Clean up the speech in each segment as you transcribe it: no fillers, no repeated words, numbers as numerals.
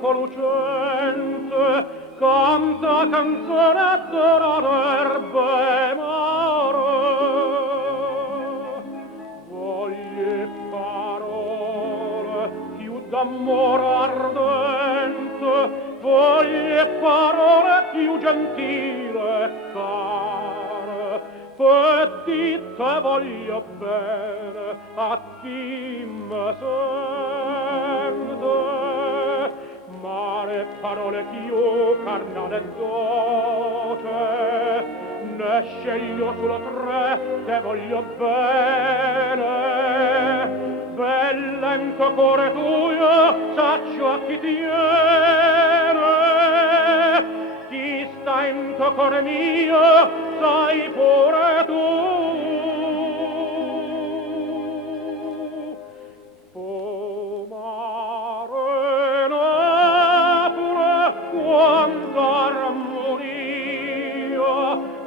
fuoco lucente, canta canzone d'erbe mare. Voglie parole più d'amore ardente, voglie parole più gentile care, petite voglio bene a chi me sente, ma le parole più carnale e dolce ne sceglio solo tre che voglio bene. Bella in tuo cuore tuo, saccio a chi tiene, chi sta in tuo cuore mio, sai pure tu. O mare natura, quanta armonia,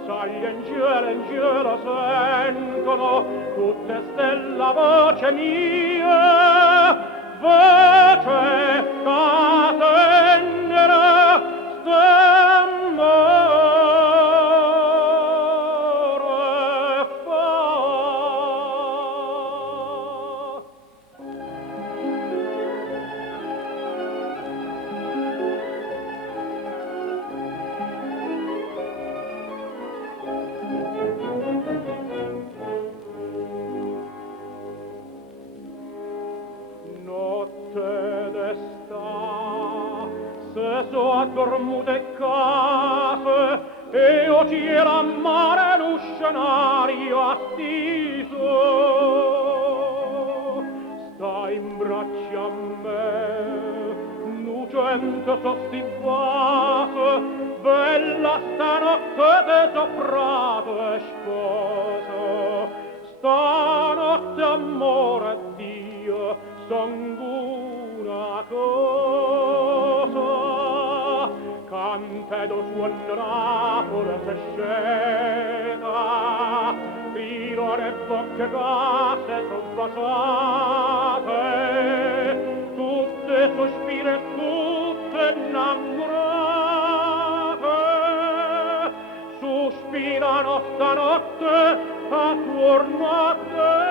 sai gli angeli sentono tutte stella voce mia, voce catennera stemmore fa. Notte d'esta, se so addormute case, e o cielo a mare lo scenario astiso, sta in braccia a me, lucente sostipate, bella stanotte de soprato e sposo, stanotte amore Dio, son una cosa, cantedo suonerà pure se scena, tiro le bocche case son basate, tutte sospire, tutte innamorate, sospirano stanotte attorno a te.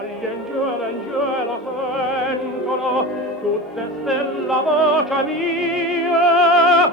Gli angeli sentono tutte stella voce mia,